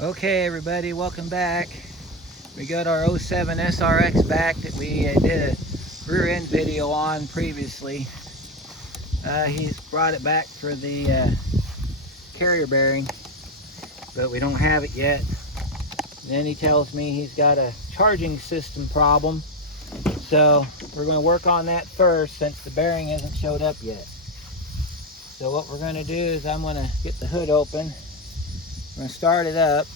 Okay everybody, welcome back. We got our 07 SRX back that we did a rear end video on previously. He's brought it back for the carrier bearing, but we don't have it yet. Then he tells me he's got a charging system problem, so we're going to work on that first since the bearing hasn't showed up yet. So what we're going to do is I'm going to get the hood open. I'm going to start it up.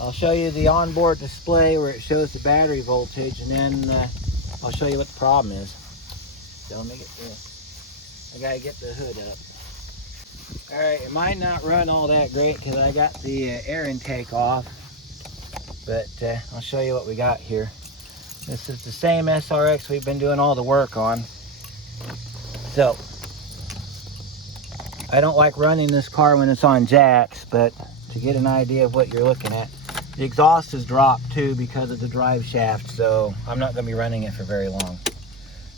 I'll show you the onboard display where it shows the battery voltage, and then I'll show you what the problem is. So let me get this. I gotta get the hood up. Alright, it might not run all that great because I got the air intake off, but I'll show you what we got here. This is the same SRX we've been doing all the work on. So, I don't like running this car when it's on jacks, but to get an idea of what you're looking at. The exhaust is dropped too because of the drive shaft, so I'm not going to be running it for very long.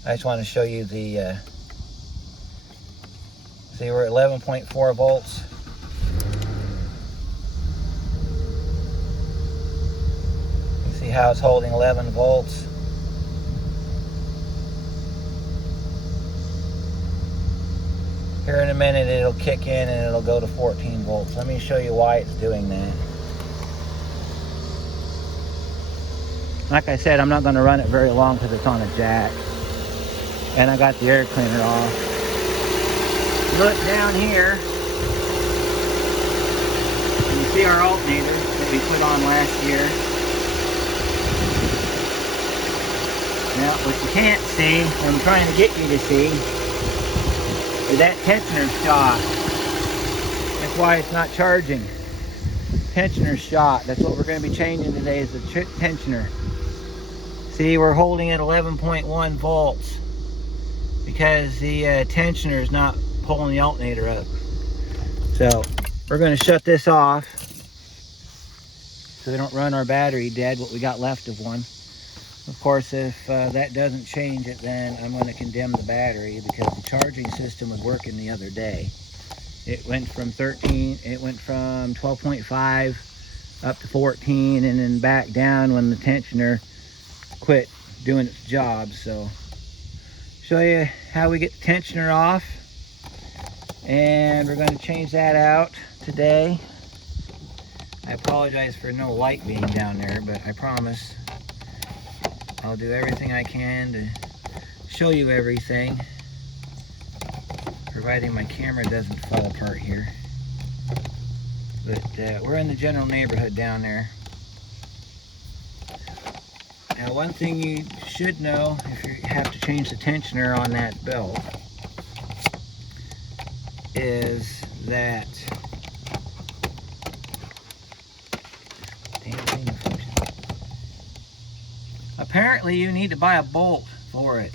I just want to show you the, see we're at 11.4 volts. You see how it's holding 11 volts. Here in a minute it'll kick in and it'll go to 14 volts. Let me show you why it's doing that. Like I said, I'm not going to run it very long because it's on a jack. And I got the air cleaner off. Look down here. You see our alternator that we put on last year. Now, what you can't see, what I'm trying to get you to see, is that tensioner shot. That's why it's not charging. Tensioner shot. That's what we're going to be changing today, is the tensioner. See, we're holding at 11.1 volts because the tensioner is not pulling the alternator up. So we're going to shut this off so we don't run our battery dead, what we got left of one. Of course, if that doesn't change it, then I'm going to condemn the battery because the charging system was working the other day. It went from 12.5 up to 14 and then back down when the tensioner quit doing its job. So show you how we get the tensioner off, and we're going to change that out today. I apologize for no light being down there, but I promise I'll do everything I can to show you everything, providing my camera doesn't fall apart here. But we're in the general neighborhood down there. Now, one thing you should know if you have to change the tensioner on that belt is that apparently you need to buy a bolt for it.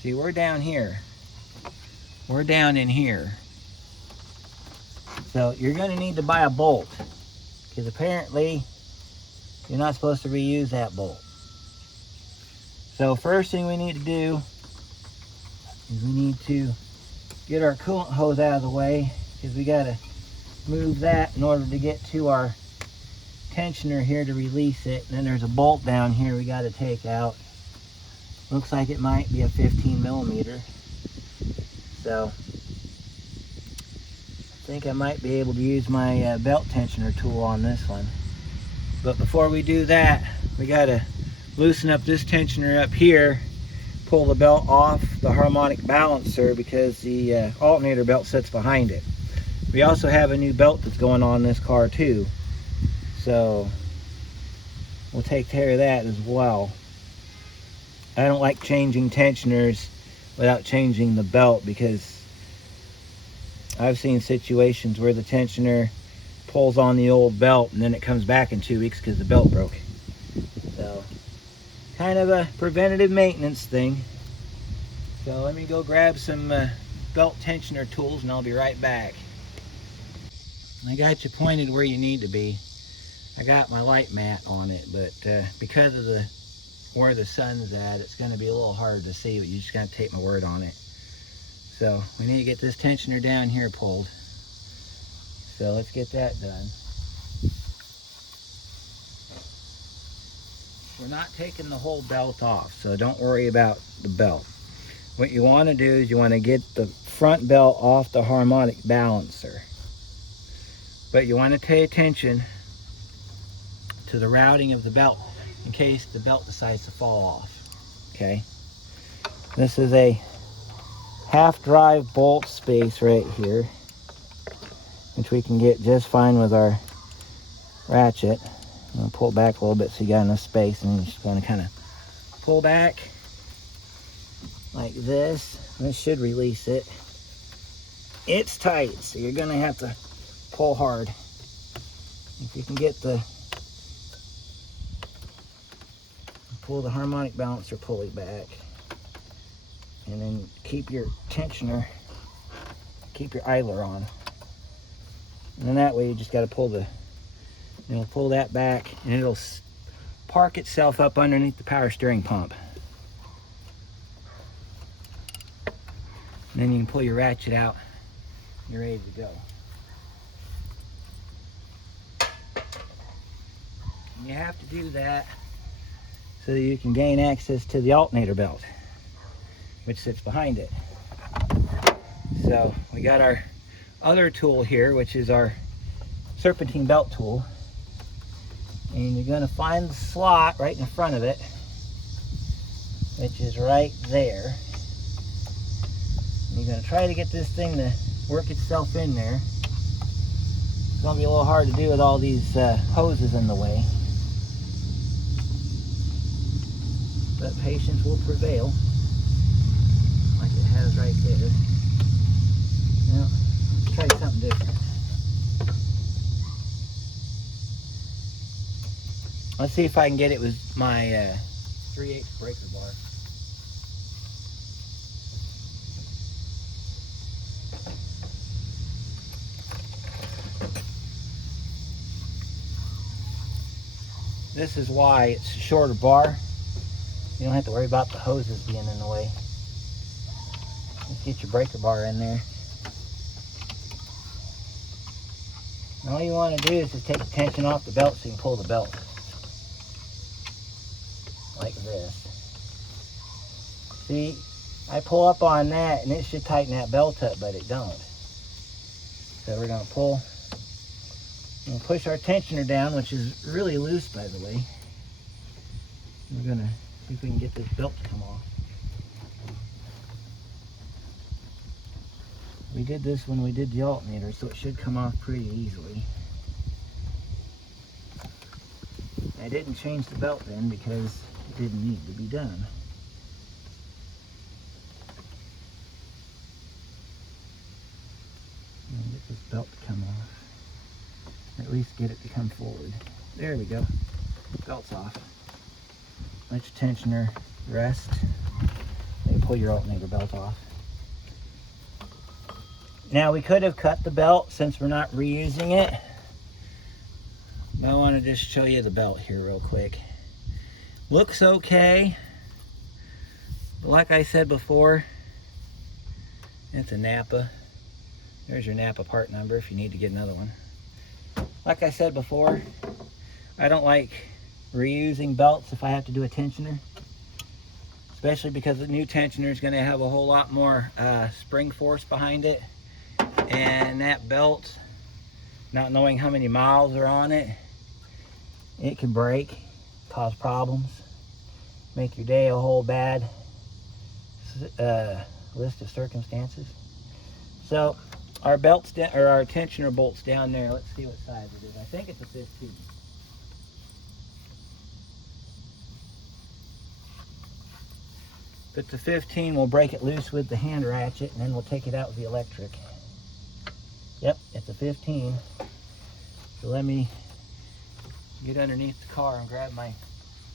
See, we're down here. We're down in here. So you're going to need to buy a bolt because apparently you're not supposed to reuse that bolt. So first thing we need to do is we need to get our coolant hose out of the way because we got to move that in order to get to our tensioner here to release it. And then there's a bolt down here we got to take out. Looks like it might be a 15 millimeter. So I think I might be able to use my belt tensioner tool on this one. But before we do that, we got to loosen up this tensioner up here, pull the belt off the harmonic balancer because the alternator belt sits behind it. We also have a new belt that's going on this car too, so we'll take care of that as well. I don't like changing tensioners without changing the belt because I've seen situations where the tensioner pulls on the old belt and then it comes back in 2 weeks because the belt broke. So kind of a preventative maintenance thing. So let me go grab some belt tensioner tools and I'll be right back. I got you pointed where you need to be. I got my light mat on it, but because of where the sun's at, it's going to be a little hard to see, but you just got to take my word on it. So we need to get this tensioner down here pulled. So let's get that done. We're not taking the whole belt off, so don't worry about the belt. What you want to do is you want to get the front belt off the harmonic balancer. But you want to pay attention to the routing of the belt in case the belt decides to fall off. Okay? This is a half drive bolt space right here, which we can get just fine with our ratchet. I'm going to pull back a little bit so you got enough space, and you're just going to kind of pull back like this. This should release it. It's tight, so you're going to have to pull hard. If you can get pull the harmonic balancer pulley back, and then keep your tensioner, keep your idler on. And then that way you just got to pull pull that back, and it'll park itself up underneath the power steering pump. And then you can pull your ratchet out, and you're ready to go. And you have to do that so that you can gain access to the alternator belt, which sits behind it. So we got our other tool here, which is our serpentine belt tool. And you're going to find the slot right in front of it, which is right there. And you're going to try to get this thing to work itself in there. It's going to be a little hard to do with all these hoses in the way. But patience will prevail, like it has right there. Now, let's try something different. Let's see if I can get it with my 3/8 breaker bar. This is why it's a shorter bar. You don't have to worry about the hoses being in the way. Just get your breaker bar in there. And all you want to do is just take the tension off the belt so you can pull the belt. Like this. See, I pull up on that and it should tighten that belt up, but it don't. So we're going to pull and push our tensioner down, which is really loose, by the way. We're going to see if we can get this belt to come off. We did this when we did the alternator, so it should come off pretty easily. I didn't change the belt then because it didn't need to be done. And get this belt to come off. At least get it to come forward. There we go. Belt's off. Let your tensioner rest. Then pull your alternator belt off. Now we could have cut the belt since we're not reusing it. But I want to just show you the belt here real quick. Looks okay. But like I said before, it's a Napa. There's your Napa part number if you need to get another one. Like I said before, I don't like reusing belts if I have to do a tensioner. Especially because the new tensioner is going to have a whole lot more spring force behind it. And that belt, not knowing how many miles are on it, it can break, cause problems, make your day a whole bad list of circumstances. So our belts or our tensioner bolts down there. Let's see what size it is. I think it's a 15. If it's a 15, we'll break it loose with the hand ratchet, and then we'll take it out with the electric. Yep, it's a 15. So let me get underneath the car and grab my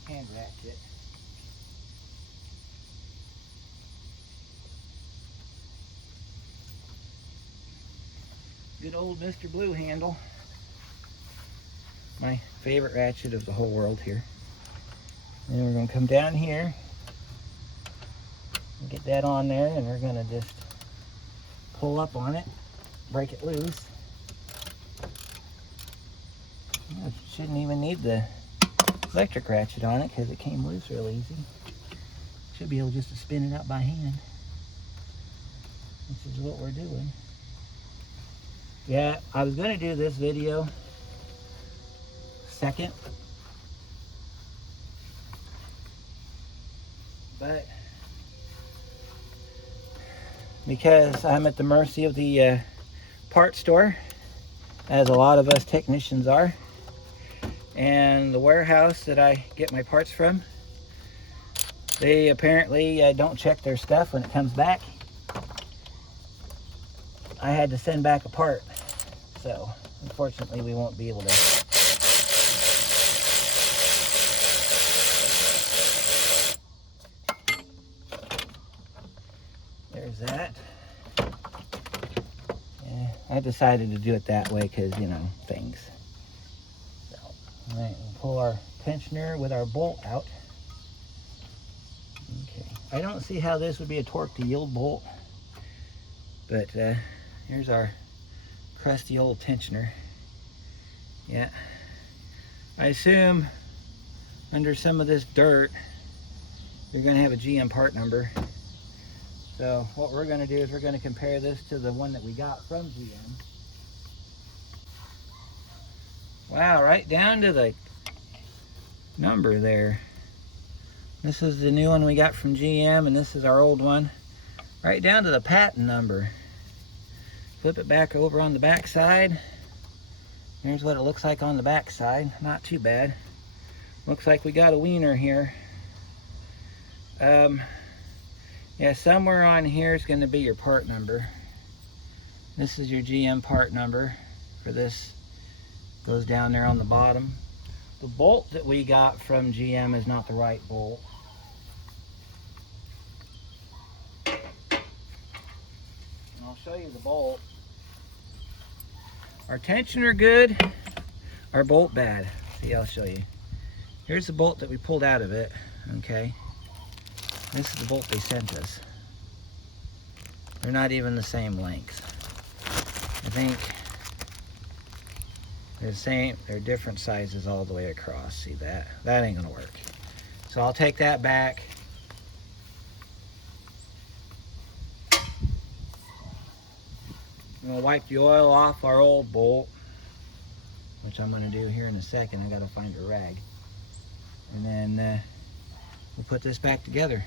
hand ratchet. Good old Mr. Blue handle. My favorite ratchet of the whole world here. And we're going to come down here and get that on there, and we're going to just pull up on it, break it loose, shouldn't even need the electric ratchet on it because it came loose real easy. Should be able just to spin it out by hand. This is what we're doing. Yeah, I was going to do this video second, but because I'm at the mercy of the parts store, as a lot of us technicians are, and the warehouse that I get my parts from, they apparently don't check their stuff when it comes back. I had to send back a part, so unfortunately we won't be able to. There's that. Yeah, I decided to do it that way because, you know, things. So, all right, we'll pull our tensioner with our bolt out. Okay, I don't see how this would be a torque to yield bolt, but here's our crusty old tensioner. Yeah, I assume under some of this dirt you're going to have a GM part number. So what we're going to do is we're going to compare this to the one that we got from GM. Wow, right down to the number there. This is the new one we got from GM, and this is our old one. Right down to the patent number. Flip it back over on the back side. Here's what it looks like on the back side. Not too bad. Looks like we got a wiener here. Yeah, somewhere on here is going to be your part number. This is your GM part number for this. Goes down there on the bottom. The bolt that we got from GM is not the right bolt. And I'll show you the bolt. Our tensioner good, our bolt bad. See, I'll show you. Here's the bolt that we pulled out of it, okay? This is the bolt they sent us. They're not even the same length. I think they're the same, they're different sizes all the way across. See that? That ain't gonna work. So I'll take that back. I'm gonna wipe the oil off our old bolt, which I'm gonna do here in a second. I gotta find a rag. And then we'll put this back together.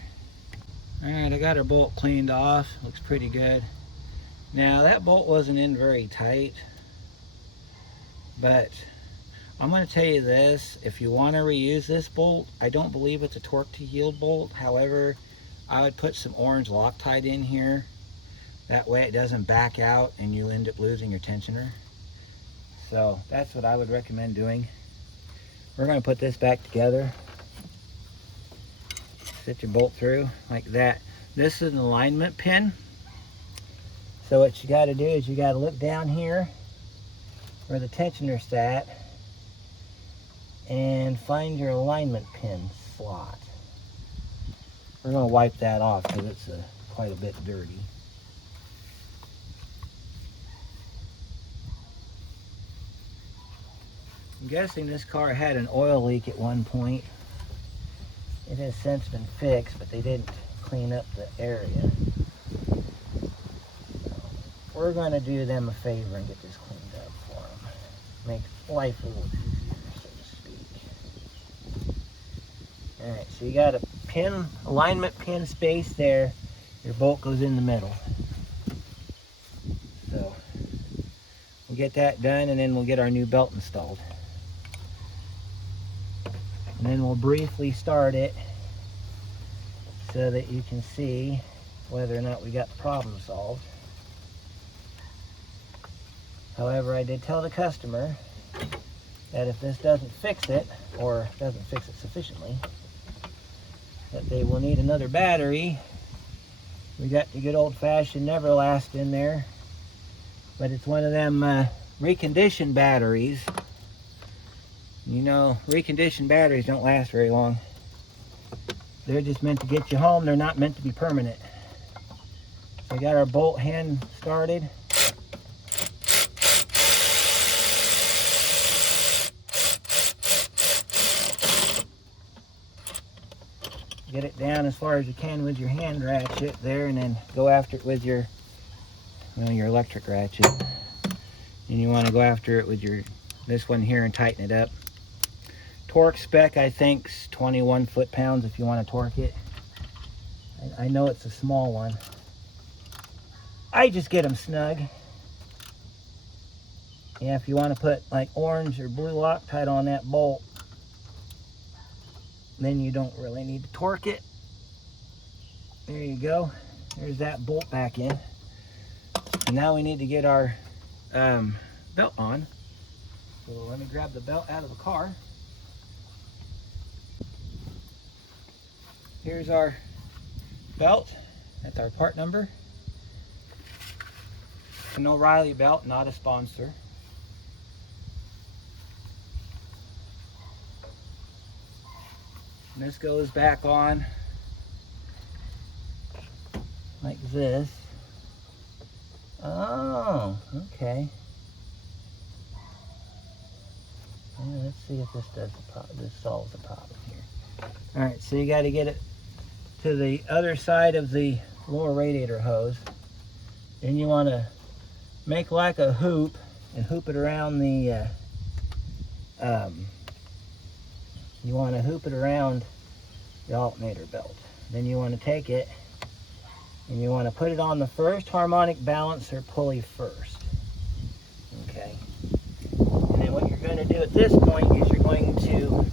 All right, I got our bolt cleaned off. Looks pretty good. Now that bolt wasn't in very tight, but I'm going to tell you this, if you want to reuse this bolt, I don't believe it's a torque to yield bolt. However, I would put some orange Loctite in here. That way it doesn't back out and you end up losing your tensioner. So that's what I would recommend doing. We're going to put this back together. Sit your bolt through like that. This is an alignment pin. So what you got to do is you got to look down here where the tensioner's at and find your alignment pin slot. We're going to wipe that off because it's quite a bit dirty. I'm guessing this car had an oil leak at one point. It has since been fixed, but they didn't clean up the area. So we're going to do them a favor and get this cleaned up for them. Make life a little easier, so to speak. Alright, so you got a pin, alignment pin space there. Your bolt goes in the middle. So we'll get that done and then we'll get our new belt installed. And then we'll briefly start it so that you can see whether or not we got the problem solved. However, I did tell the customer that if this doesn't fix it, or doesn't fix it sufficiently, that they will need another battery. We got the good old-fashioned Neverlast in there, but it's one of them reconditioned batteries. You know, reconditioned batteries don't last very long. They're just meant to get you home. They're not meant to be permanent. So we got our bolt hand started. get it down as far as you can with your hand ratchet there, and then go after it with your, well, your electric ratchet. And you want to go after it with your, this one here, and tighten it up. Torque spec, I think, is 21 foot-pounds if you want to torque it. I know it's a small one. I just get them snug. Yeah, if you want to put like orange or blue Loctite on that bolt, then you don't really need to torque it. There you go. There's that bolt back in. And now we need to get our belt on. So let me grab the belt out of the car. Here's our belt. That's our part number. It's an O'Reilly belt, not a sponsor. And this goes back on like this. Oh, okay. Yeah, let's see if this does the problem. This solves the problem here. All right, so you got to get it to the other side of the lower radiator hose. Then you want to make like a hoop and hoop it around the you want to hoop it around the alternator belt. Then you want to take it and you want to put it on the first harmonic balancer pulley first. Okay. And then what you're going to do at this point is you're going to,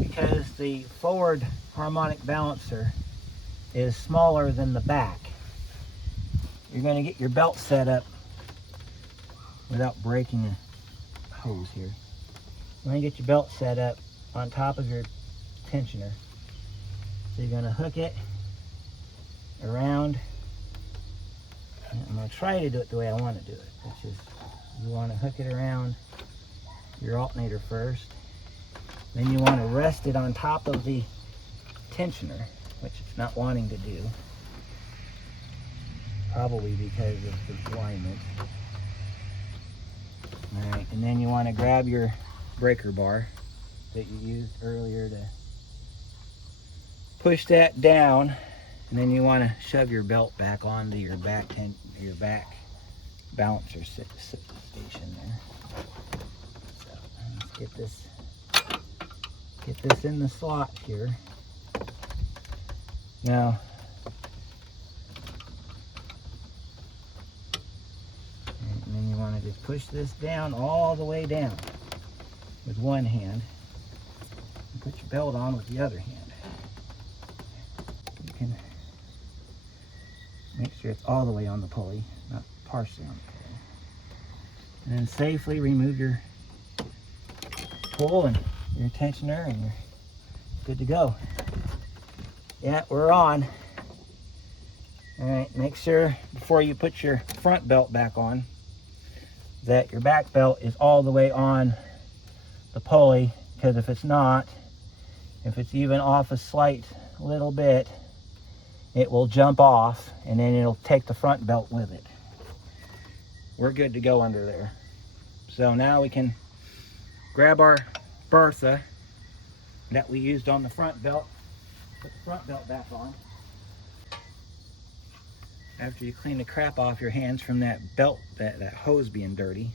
because the forward harmonic balancer is smaller than the back, you're going to get your belt set up without breaking the hose here. You're going to get your belt set up on top of your tensioner. So you're going to hook it around. I'm going to try to do it the way I want to do it, which is you want to hook it around your alternator first. Then you want to rest it on top of the tensioner, which it's not wanting to do, probably because of the alignment. Alright, and then you want to grab your breaker bar that you used earlier to push that down, and then you want to shove your belt back onto your back balancer station there. So let's get this in the slot here. Now, and then you want to just push this down all the way down with one hand, and put your belt on with the other hand. You can make sure it's all the way on the pulley, not partially on the pulley. And then safely remove your pull and your tensioner, and you're good to go. Yeah, we're on. All right, make sure before you put your front belt back on that your back belt is all the way on the pulley, because if it's not, if it's even off a slight little bit, it will jump off and then it'll take the front belt with it. We're good to go under there. So now we can grab our Bertha that we used on the front belt, put the front belt back on. After you clean the crap off your hands from that belt, that hose being dirty.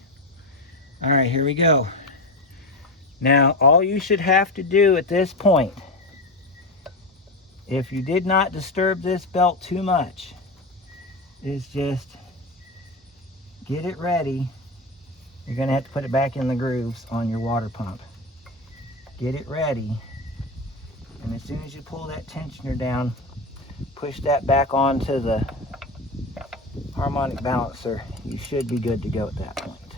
All right, here we go. Now, all you should have to do at this point, if you did not disturb this belt too much, is just get it ready. You're gonna have to put it back in the grooves on your water pump. Get it ready, and as soon as you pull that tensioner down, push that back onto the harmonic balancer. You should be good to go at that point.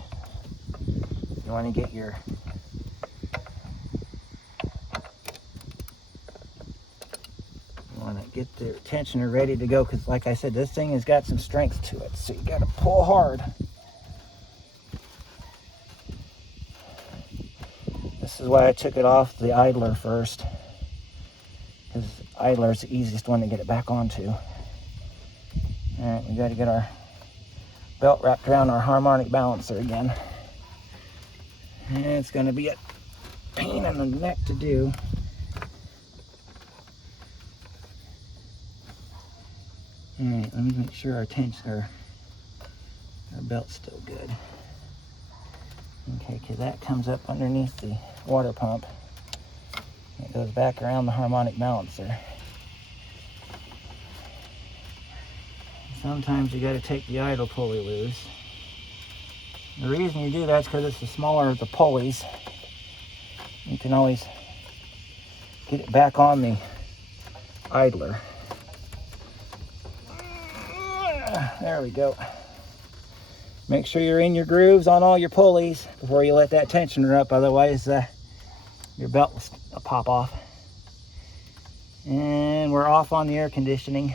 You want to get your get the tensioner ready to go, because like I said, this thing has got some strength to it, so you got to pull hard. This is why I took it off the idler first, because idler is the easiest one to get it back onto. All right, we got to get our belt wrapped around our harmonic balancer again, and it's going to be a pain in the neck to do. Alright, let me make sure our belt's still good. Okay, because that comes up underneath the water pump. It goes back around the harmonic balancer. Sometimes you got to take the idle pulley loose. The reason you do that is because it's the smaller of the pulleys. You can always get it back on the idler. There we go. Make sure you're in your grooves on all your pulleys before you let that tensioner up, otherwise your belt will pop off. And we're off on the air conditioning.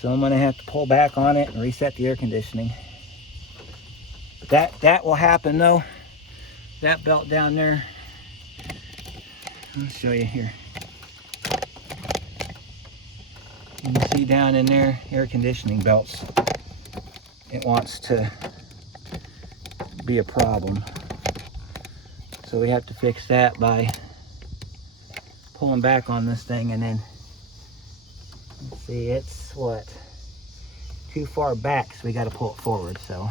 So I'm gonna have to pull back on it and reset the air conditioning. But that will happen though. That belt down there, I'll show you here. You can see down in there, air conditioning belts. It wants to be a problem. So we have to fix that by pulling back on this thing, and then, let's see, it's what? Too far back, so we got to pull it forward. So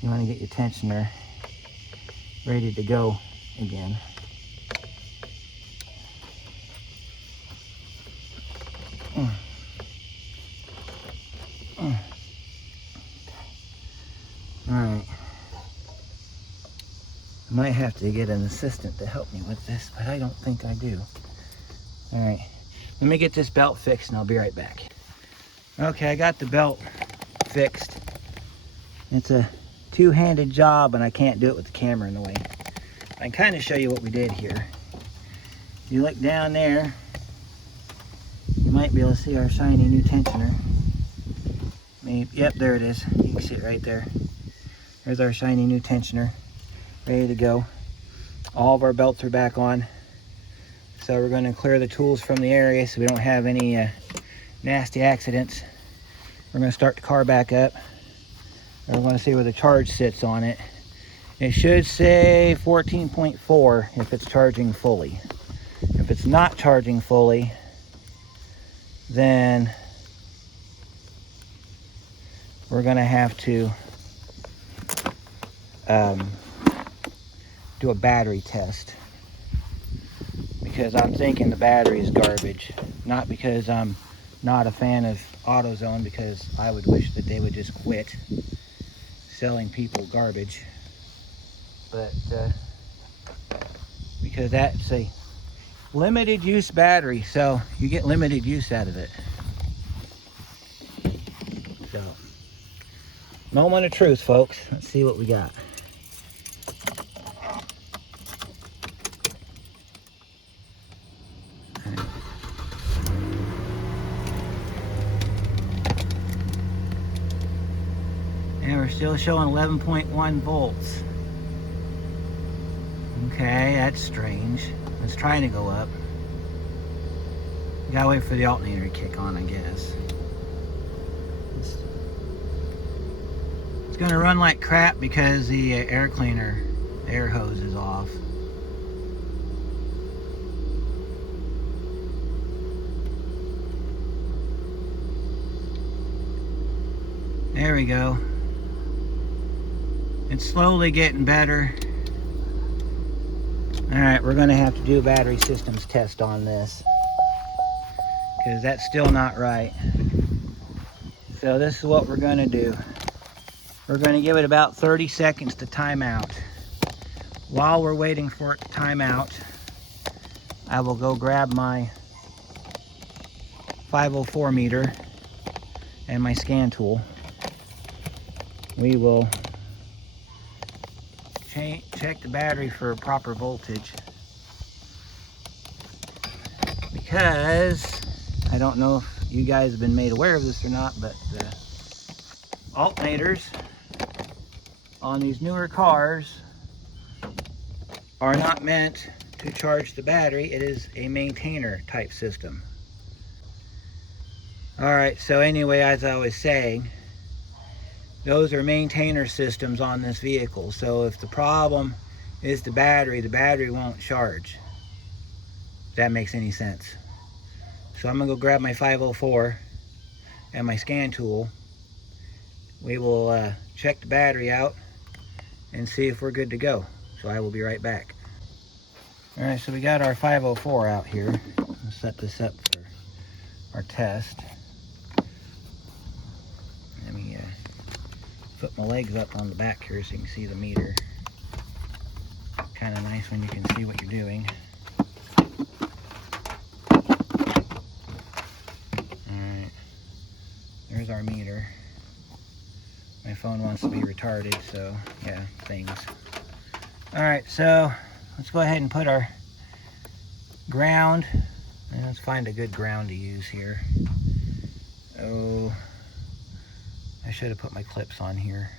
you want to get your tensioner ready to go again. Alright. I might have to get an assistant to help me with this, but I don't think I do. Alright. Let me get this belt fixed and I'll be right back. Okay, I got the belt fixed. It's a two-handed job and I can't do it with the camera in the way. I can kind of show you what we did here. If you look down there, you might be able to see our shiny new tensioner. Maybe, yep, there it is. You can see it right there. There's our shiny new tensioner, ready to go. All of our belts are back on. So we're going to clear the tools from the area so we don't have any nasty accidents. We're going to start the car back up. We're going to see where the charge sits on it. It should say 14.4 if it's charging fully. If it's not charging fully, then we're going to have to do a battery test, because I'm thinking the battery is garbage. Not because I'm not a fan of AutoZone, because I would wish that they would just quit selling people garbage, but because that's a limited use battery, so you get limited use out of it. So, moment of truth, folks. Let's see what we got. And we're still showing 11.1 volts. Okay, that's strange. It's trying to go up. You gotta wait for the alternator to kick on, I guess. It's gonna run like crap because the air cleaner, air hose is off. There we go. It's slowly getting better. Alright, we're gonna have to do a battery systems test on this, because that's still not right. So this is what we're gonna do. We're gonna give it about 30 seconds to time out. While we're waiting for it to time out, I will go grab my 504 meter and my scan tool. We will check the battery for proper voltage, because I don't know if you guys have been made aware of this or not, but the alternators on these newer cars are not meant to charge the battery. It is a maintainer type system. Alright, so anyway, as I was saying, those are maintainer systems on this vehicle. So if the problem is the battery won't charge. If that makes any sense. So I'm gonna go grab my 504 and my scan tool, we will check the battery out and see if we're good to go. So I will be right back. All right, so we got our 504 out here. Let's set this up for our test. Let me put my legs up on the back here so you can see the meter. Kind of nice when you can see what you're doing. Alright, there's our meter. My phone wants to be retarded, so yeah, things. Alright, so let's go ahead and put our ground, and let's find a good ground to use here. Oh, I should have put my clips on here.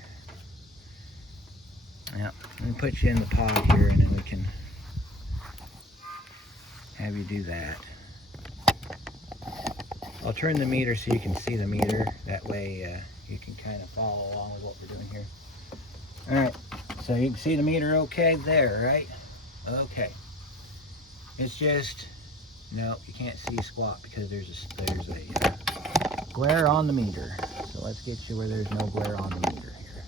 Yeah, let me put you in the pod here and then we can have you do that. I'll turn the meter so you can see the meter. That way you can kind of follow along with what we're doing here. Alright, so you can see the meter okay there, right? Okay. It's just, no, you can't see squat because there's a glare on the meter. So let's get you where there's no glare on the meter here.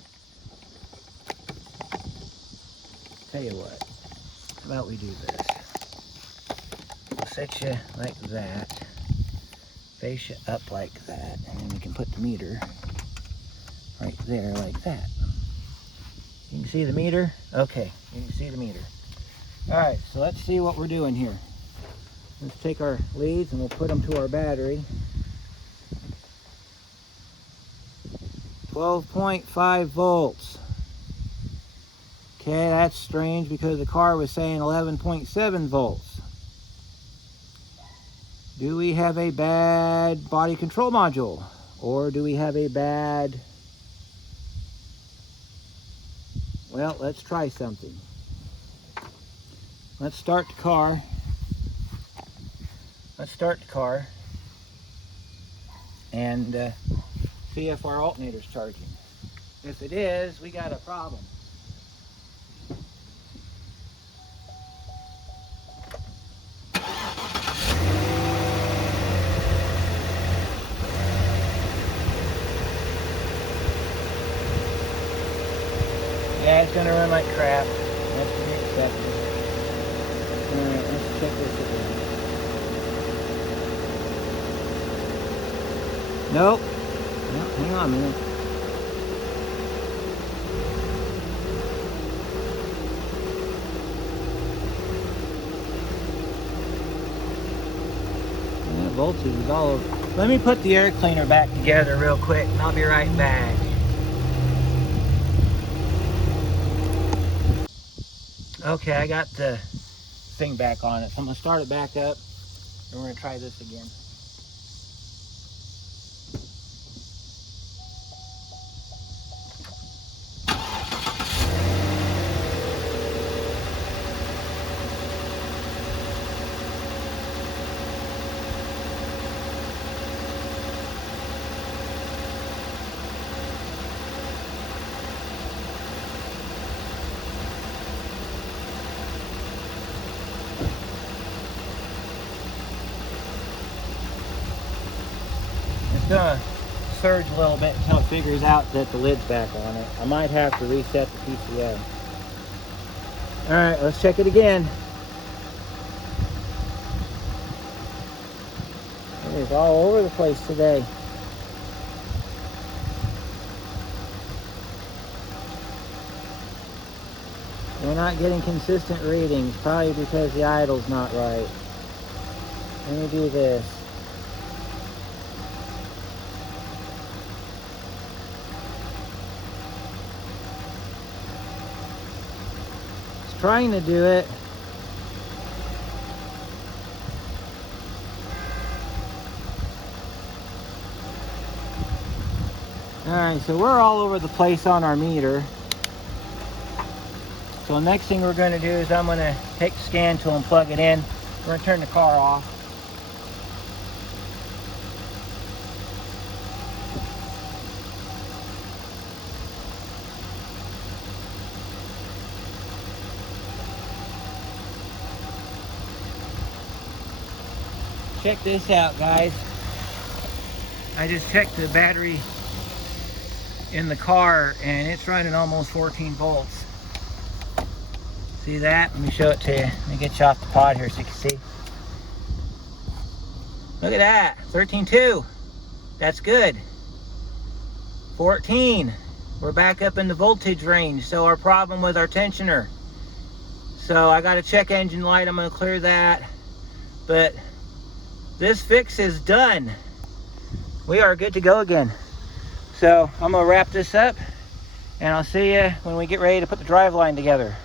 Tell you what, how about we do this? We'll set you like that, face you up like that, and then we can put the meter right there like that. You can see the meter? Okay, you can see the meter. Alright, so let's see what we're doing here. Let's take our leads and we'll put them to our battery. 12.5 volts. Okay, that's strange because the car was saying 11.7 volts. Do we have a bad body control module? Or do we have a bad... Well, let's try something. Let's start the car. Let's start the car and see if our alternator's charging. If it is, we got a problem. Yeah, it's gonna run like crap. That's to be expected. Alright, let's check this again. Nope. No, hang on a minute. That voltage is all over. Let me put the air cleaner back together real quick and I'll be right back. Okay, I got the thing back on it. So I'm gonna start it back up and we're gonna try this again. It's gonna surge a little bit until it figures out that the lid's back on it. I might have to reset the PCO. Alright, let's check it again. It is all over the place today. We're not getting consistent readings, probably because the idle's not right. Let me do this. It's trying to do it. Alright, so we're all over the place on our meter. So the next thing we're going to do is I'm going to take the scan tool and plug it in. We're going to turn the car off. Check this out, guys. I just checked the battery in the car and it's running almost 14 volts. See that? Let me show it to you. Let me get you off the pod here so you can see. Look at that, 13.2. That's good. 14. We're back up in the voltage range. So our problem with our tensioner. So I got a check engine light. I'm going to clear that. But this fix is done. We are good to go again. So I'm going to wrap this up and I'll see you when we get ready to put the drive line together.